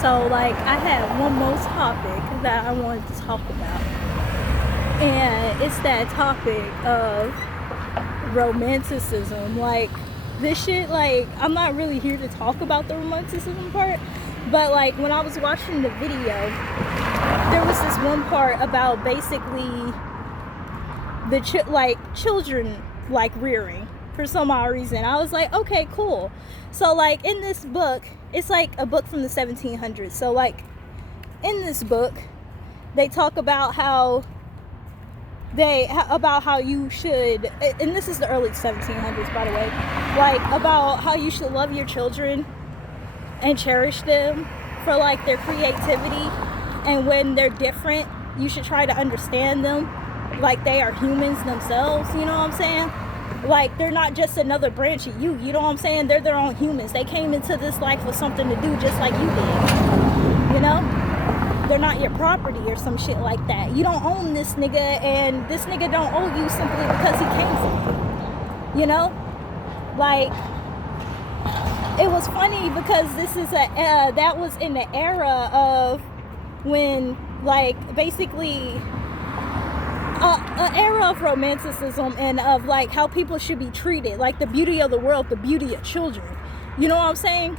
So, like, I had one more topic that I wanted to talk about. And it's that topic of romanticism. Like, this shit, like, I'm not really here to talk about the romanticism part. But, like, when I was watching the video, there was this one part about basically the children, like, rearing for some odd reason. I was like, okay, cool. So, like, in this book, it's like a book from the 1700s. So, like, in this book, they talk about how you should, and this is the early 1700s, by the way, like, about how you should love your children and cherish them for, like, their creativity, and when they're different, you should try to understand them like they are humans themselves, you know what I'm saying? Like, they're not just another branch of you know what I'm saying? They're their own humans. They came into this life with something to do just like you did, you know? They're not your property or some shit like that. You don't own this nigga, and this nigga don't owe you simply because he came from you, you know? Like, it was funny because this is that was in the era of when, like, basically an era of romanticism and of, like, how people should be treated, like the beauty of the world, the beauty of children, you know what I'm saying?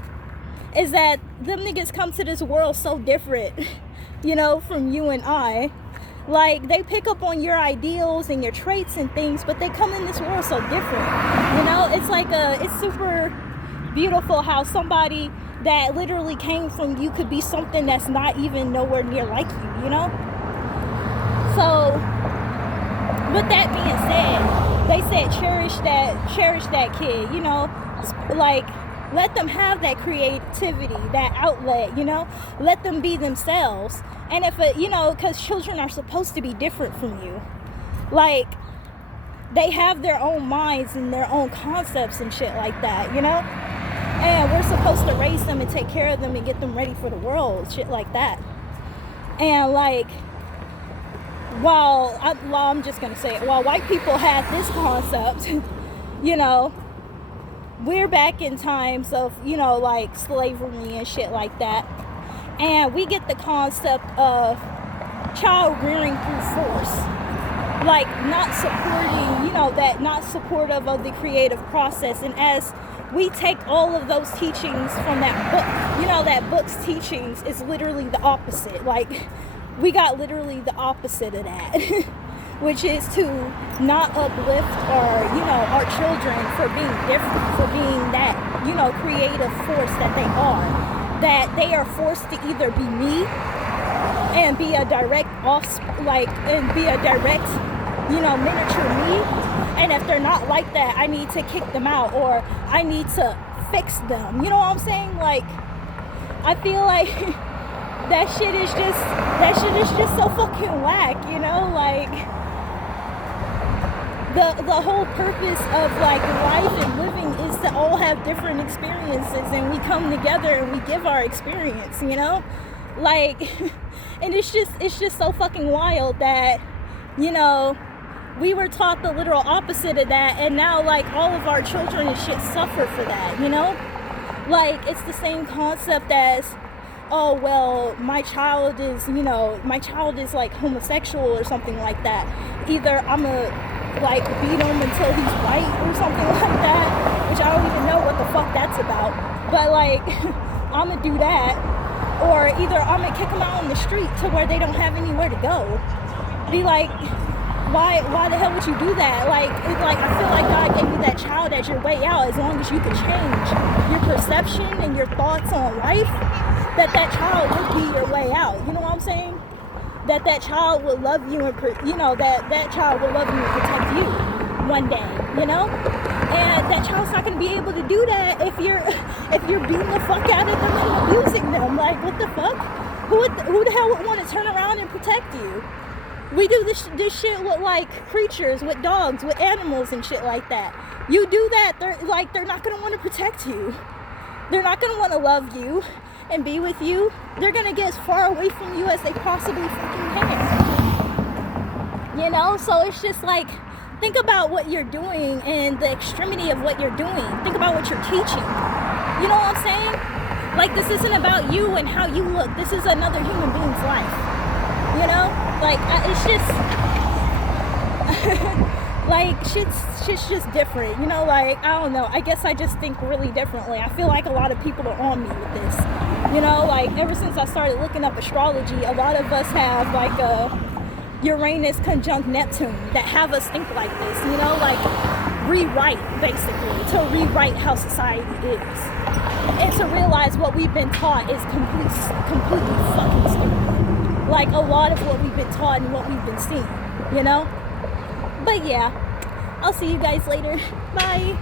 Is that them niggas come to this world so different, you know, from you and I. Like, they pick up on your ideals and your traits and things, but they come in this world so different, you know? It's like it's super beautiful how somebody that literally came from you could be something that's not even nowhere near like you know? So, with that being said, they said cherish that kid, you know? Like, let them have that creativity, that outlet, you know? Let them be themselves. And if you know, because children are supposed to be different from you. Like, they have their own minds and their own concepts and shit like that, you know? And we're supposed to raise them and take care of them and get them ready for the world, shit like that. And, like, while I'm just gonna say it, while white people had this concept, you know, we're back in times of, you know, like, slavery and shit like that, and we get the concept of child rearing through force, like, not supporting, you know, that not supportive of the creative process. And as we take all of those teachings from that book, you know, that book's teachings is literally the opposite. Like, we got literally the opposite of that, which is to not uplift our children for being different, for being that, you know, creative force that they are. That they are forced to either be me and be a direct you know, miniature me. And if they're not like that, I need to kick them out, or I need to fix them. You know what I'm saying? Like, I feel like that shit is just so fucking whack, you know? Like, the whole purpose of, like, life and living is to all have different experiences, and we come together and we give our experience, you know? Like, and it's just so fucking wild that, you know, we were taught the literal opposite of that, and now, like, all of our children and shit suffer for that, you know? Like, it's the same concept as, oh, well, my child is like homosexual or something like that. Either I'm like, beat him until he's white or something like that, which I don't even know what the fuck that's about, but, like, I'm gonna do that, or either I'm gonna kick him out on the street to where they don't have anywhere to go. Be like, why the hell would you do that? Like, I feel like God gave you that child as your way out. As long as you could change your perception and your thoughts on life, that child would be your way out. You know what I'm saying? That child will love you, and that child will love you and protect you one day, you know? And that child's not going to be able to do that if you're beating the fuck out of them and abusing them. Like, what the fuck? Who the hell would want to turn around and protect you? We do this shit with, like, creatures, with dogs, with animals and shit like that. You do that, they're not going to want to protect you. They're not going to want to love you and be with you. They're going to get as far away from you as they possibly fucking can. You know? So it's just like, think about what you're doing and the extremity of what you're doing. Think about what you're teaching. You know what I'm saying? Like, this isn't about you and how you look. This is another human being's life. You know? Like, it's just... like, shit's just different. You know, like, I don't know. I guess I just think really differently. I feel like a lot of people are on me with this. You know, like, ever since I started looking up astrology, a lot of us have, like, a Uranus conjunct Neptune that have us think like this. You know, like, rewrite, basically, to rewrite how society is. And to realize what we've been taught is completely fucking stupid. Like, a lot of what we've been taught and what we've been seeing, you know? But yeah, I'll see you guys later. Bye.